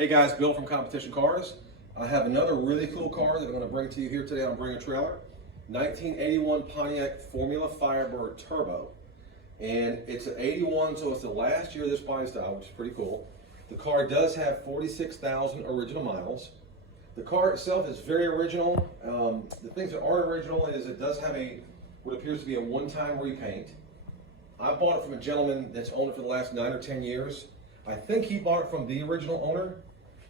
Hey guys, Bill from Competition Cars. I have another really cool car that I'm going to bring to you here today on Bring a Trailer. 1981 Pontiac Formula Firebird Turbo. And it's an 81, so it's the last year of this body style, which is pretty cool. The car does have 46,000 original miles. The car itself is very original. The things that aren't original is it does have what appears to be a one-time repaint. I bought it from a gentleman that's owned it for the last 9 or 10 years. I think he bought it from the original owner,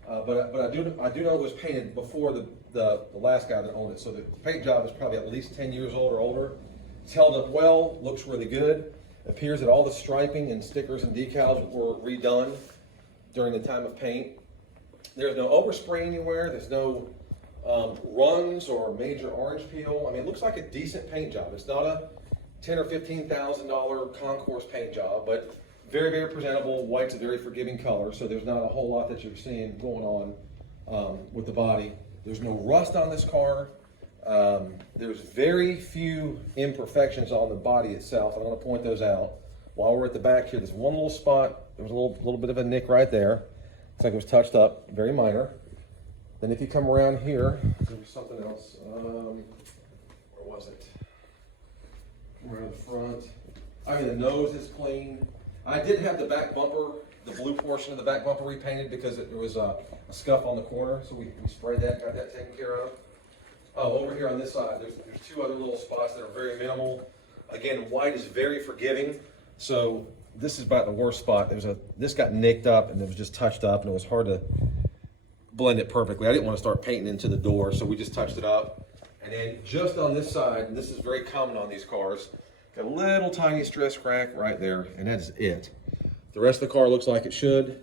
but I do know it was painted before the last guy that owned it. So the paint job is probably at least 10 years old or older. It's held up well, looks really good. It appears that all the striping and stickers and decals were redone during the time of paint. There's no overspray anywhere. There's no runs or major orange peel. I mean, it looks like a decent paint job. It's not a $10,000 or $15,000 concourse paint job, but very, very presentable. White's a very forgiving color, so there's not a whole lot that you're seeing going on with the body. There's no rust on this car. There's very few imperfections on the body itself. I'm going to point those out. While we're at the back here, there's one little spot. There was a little bit of a nick right there. Looks like it was touched up, very minor. Then if you come around here, there was something else. Where was it? Around the front. I mean, the nose is clean. I did have the back bumper, the blue portion of the back bumper repainted because there was a scuff on the corner, so we sprayed that, got that taken care of. Over here on this side, there's two other little spots that are very minimal. Again, white is very forgiving, so this is about the worst spot. This got nicked up and it was just touched up, and it was hard to blend it perfectly. I didn't want to start painting into the door, so we just touched it up. And then just on this side, and this is very common on these cars, got a little tiny stress crack right there, and that is it. The rest of the car looks like it should.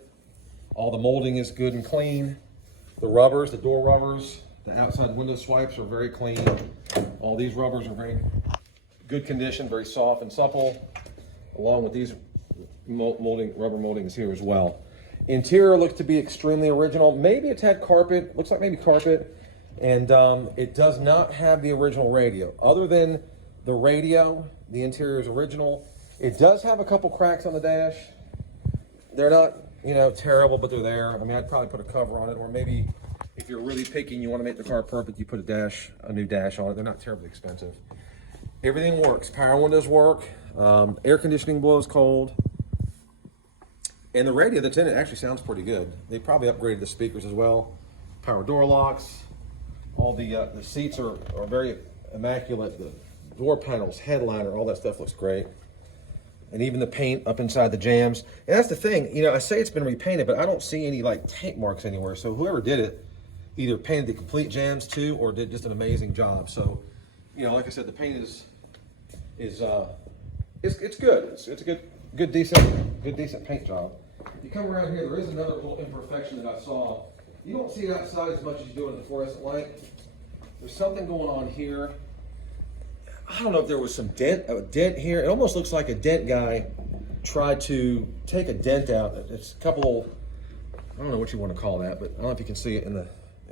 All the molding is good and clean. The rubbers, the door rubbers, the outside window swipes are very clean. All these rubbers are very good condition, very soft and supple, along with these rubber moldings here as well. Interior looks to be extremely original. Maybe it's had carpet, looks like maybe carpet, and it does not have the original radio. Other than the radio, the interior is original. It does have a couple cracks on the dash. They're not, terrible, but they're there. I mean, I'd probably put a cover on it, or maybe if you're really picky and you want to make the car perfect, you put a new dash on it. They're not terribly expensive. Everything works. Power windows work. Air conditioning blows cold. And the radio that's in it actually sounds pretty good. They probably upgraded the speakers as well. Power door locks. All the seats are very immaculate. The door panels, headliner, all that stuff looks great. And even the paint up inside the jams. And that's the thing, I say it's been repainted, but I don't see any taint marks anywhere. So whoever did it either painted the complete jams too, or did just an amazing job. So, like I said, the paint is it's good. It's a good decent paint job. If you come around here, there is another little imperfection that I saw. You don't see it outside as much as you do in the fluorescent light. There's something going on here. I don't know if there was a dent here. It almost looks like a dent guy tried to take a dent out. It's a couple, I don't know what you want to call that, but I don't know if you can see it in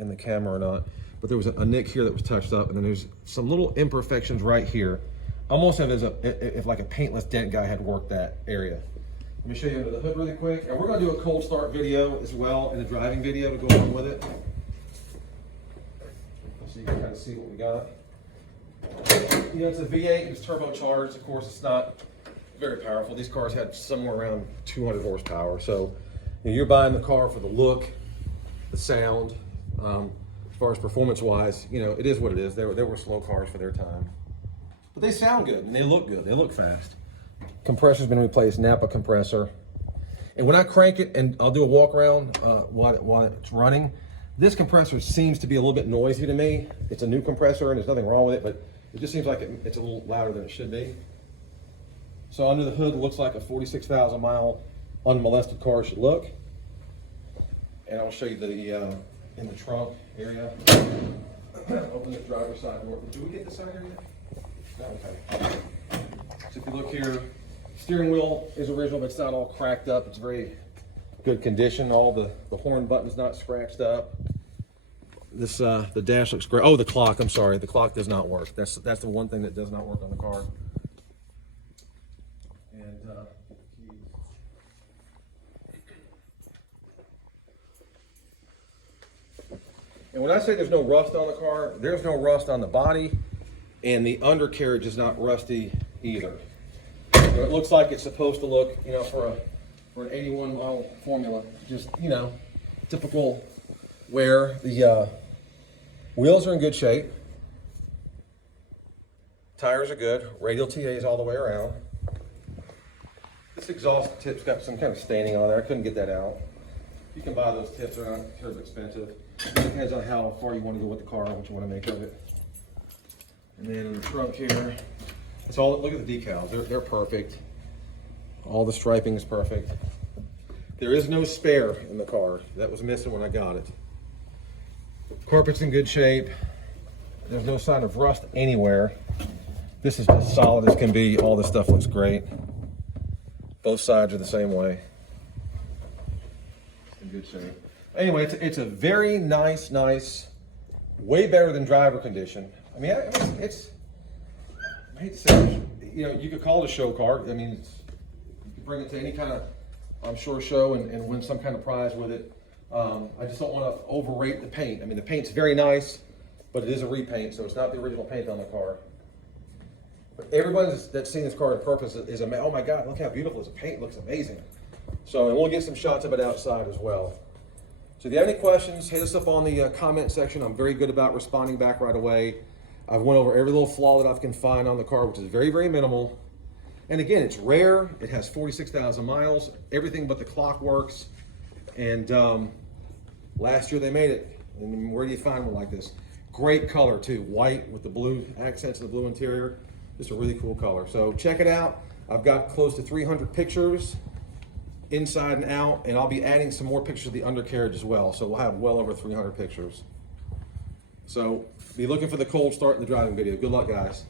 the camera or not. But there was a nick here that was touched up, and then there's some little imperfections right here. Almost as if like a paintless dent guy had worked that area. Let me show you under the hood really quick. And we're going to do a cold start video as well, and a driving video to go along with it. So you can kind of see what we got. It's a V8, it's turbocharged. Of course, it's not very powerful. These cars had somewhere around 200 horsepower. So you're buying the car for the look, the sound. As far as performance-wise, it is what it is. They were slow cars for their time. But they sound good, and they look good. They look fast. Compressor's been replaced, Napa compressor. And when I crank it, and I'll do a walk around while it's running, this compressor seems to be a little bit noisy to me. It's a new compressor, and there's nothing wrong with it, but it just seems like it's a little louder than it should be. So under the hood, it looks like a 46,000 mile unmolested car should look. And I'll show you in the trunk area. Open the driver's side door. Did we get this side here yet? No, okay. So if you look here, steering wheel is original, but it's not all cracked up. It's very good condition. All the horn button's not scratched up. This the dash looks great. Oh, the clock. I'm sorry, the clock does not work. That's the one thing that does not work on the car. And And when I say there's no rust on the car, there's no rust on the body, and the undercarriage is not rusty either. So it looks like it's supposed to look, you know, for an 81 model Formula, just, you know, typical wear. The wheels are in good shape. Tires are good. Radial TAs all the way around. This exhaust tip's got some kind of staining on there. I couldn't get that out. You can buy those tips, they're not terribly expensive. It depends on how far you want to go with the car and what you want to make of it. And then in the trunk here, it's all, look at the decals, they're perfect. All the striping is perfect. There is no spare in the car. That was missing when I got it. Carpet's in good shape. There's no sign of rust anywhere. This is as solid as can be. All this stuff looks great. Both sides are the same way. It's in good shape. Anyway, it's a very nice, way better than driver condition. I mean, it's, I hate to say it, you know, you could call it a show car. I mean, you could bring it to any kind of, I'm sure, show and win some kind of prize with it. I just don't want to overrate the paint. I mean, the paint's very nice, but it is a repaint, so it's not the original paint on the car. But everybody that's seen this car in purpose is amazed. Oh my God, look how beautiful this paint looks, amazing. So, and we'll get some shots of it outside as well. So if you have any questions, hit us up on the comment section. I'm very good about responding back right away. I've went over every little flaw that I can find on the car, which is very, very minimal. And again, it's rare. It has 46,000 miles. Everything but the clock works. And last year they made it. And where do you find one like this? Great color too, white with the blue accents of the blue interior. Just a really cool color. So check it out. I've got close to 300 pictures inside and out, and I'll be adding some more pictures of the undercarriage as well. So we'll have well over 300 pictures. So be looking for the cold start in the driving video. Good luck, guys.